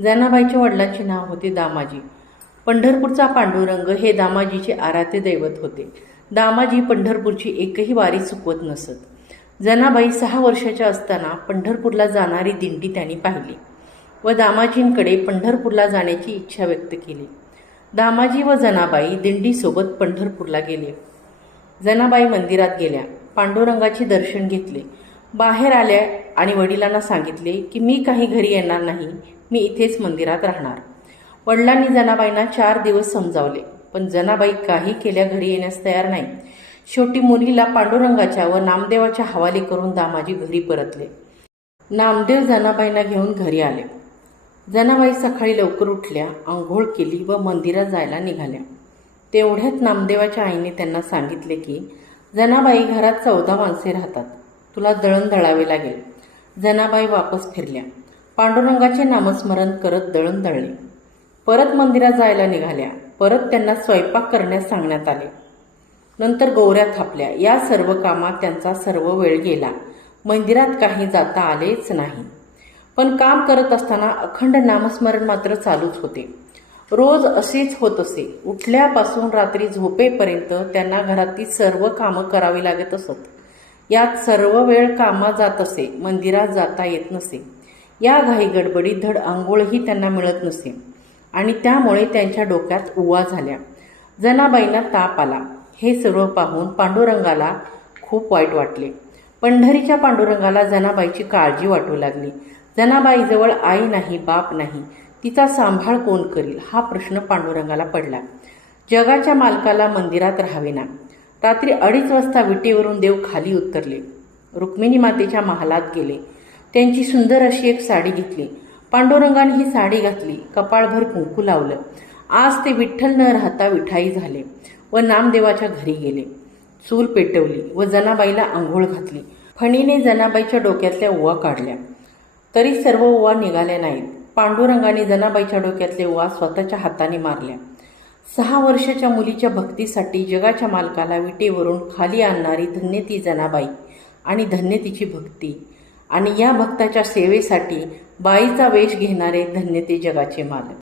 जनाबाईच्या वडिलांचे नाव होते दामाजी. पंढरपूरचा पांडुरंग हे दामाजीचे आराध्य दैवत होते. दामाजी पंढरपूरची एकही वारी चुकवत नसत. जनाबाई सहा वर्षाच्या असताना पंढरपूरला जाणारी दिंडी त्यांनी पाहिली व दामाजींकडे पंढरपूरला जाण्याची इच्छा व्यक्त केली. दामाजी व जनाबाई दिंडीसोबत पंढरपूरला गेले. जनाबाई मंदिरात गेल्या. पांडुरंगाचे दर्शन घेतले. बाहेर आल्या आणि वडिलांना सांगितले की मी काही घरी येणार नाही मी इथेच मंदिरात राहणार. वडिलांनी जनाबाईंना चार दिवस समजावले पण जनाबाई काही केल्या घरी येण्यास तयार नाही. शेवटी मुलीला पांडुरंगाच्या व नामदेवाच्या हवाली करून दामाजी घरी परतले. नामदेव जनाबाईंना घेऊन घरी आले. जनाबाई सकाळी लवकर उठल्या आंघोळ केली व मंदिरात जायला निघाल्या. तेवढ्यात नामदेवाच्या आईने त्यांना सांगितले की जनाबाई घरात चौदा माणसे राहतात. तुला दळण दळावे लागेल. जनाबाई वापस फिरल्या. पांडुरंगाचे नामस्मरण करत दळण दळले. परत मंदिरात जायला निघाल्या. परत त्यांना स्वयंपाक करण्यास सांगण्यात आले. नंतर गौऱ्या थापल्या. या सर्व कामात त्यांचा सर्व वेळ गेला. मंदिरात काही जाता आलेच नाही. पण काम करत असताना अखंड नामस्मरण मात्र चालूच होते. रोज असेच होत असे. उठल्यापासून रात्री झोपेपर्यंत त्यांना घरातील सर्व कामं करावी लागत असत. यात सर्व वेळ कामात जात असे मंदिरात जाता येत नसे. या घाई गडबडीत धड आंघोळही त्यांना मिळत नसे. आणि त्यामुळे त्यांच्या डोक्यात उवा झाल्या. जनाबाईंना ताप आला. हे सर्व पाहून पांडुरंगाला खूप वाईट वाटले. पंढरीच्या पांडुरंगाला जनाबाईची काळजी वाटू लागली. जनाबाईजवळ आई नाही बाप नाही. तिचा सांभाळ कोण करील? हा प्रश्न पांडुरंगाला पडला. जगाच्या मालकाला मंदिरात राहावे ना. रात्री अडीच वाजता विटेवरून देव खाली उतरले. रुक्मिणी मातेच्या महालात गेले. त्यांची सुंदर अशी एक साडी घेतली. पांडुरंगाने ही साडी घातली. कपाळभर कुंकू लावलं. आज ते विठ्ठल न राहता विठाई झाले व नामदेवाच्या घरी गेले. चूल पेटवली व जनाबाईला आंघोळ घातली. फणीने जनाबाईच्या डोक्यातल्या ओवा काढल्या. तरी सर्व ओवा निघाल्या नाहीत. पांडुरंगाने जनाबाईच्या डोक्यातले ओवा स्वतःच्या हाताने मारल्या. सहा वर्षाच्या मुलीच्या भक्तीसाठी जगाच्या मालकाला विटेवरून खाली आणणारी धन्य ती जनाबाई आणि धन्य तिची भक्ती. आणि या भक्ताच्या सेवेसाठी बाईचा वेश घेणारे धन्य ते जगाचे मालक.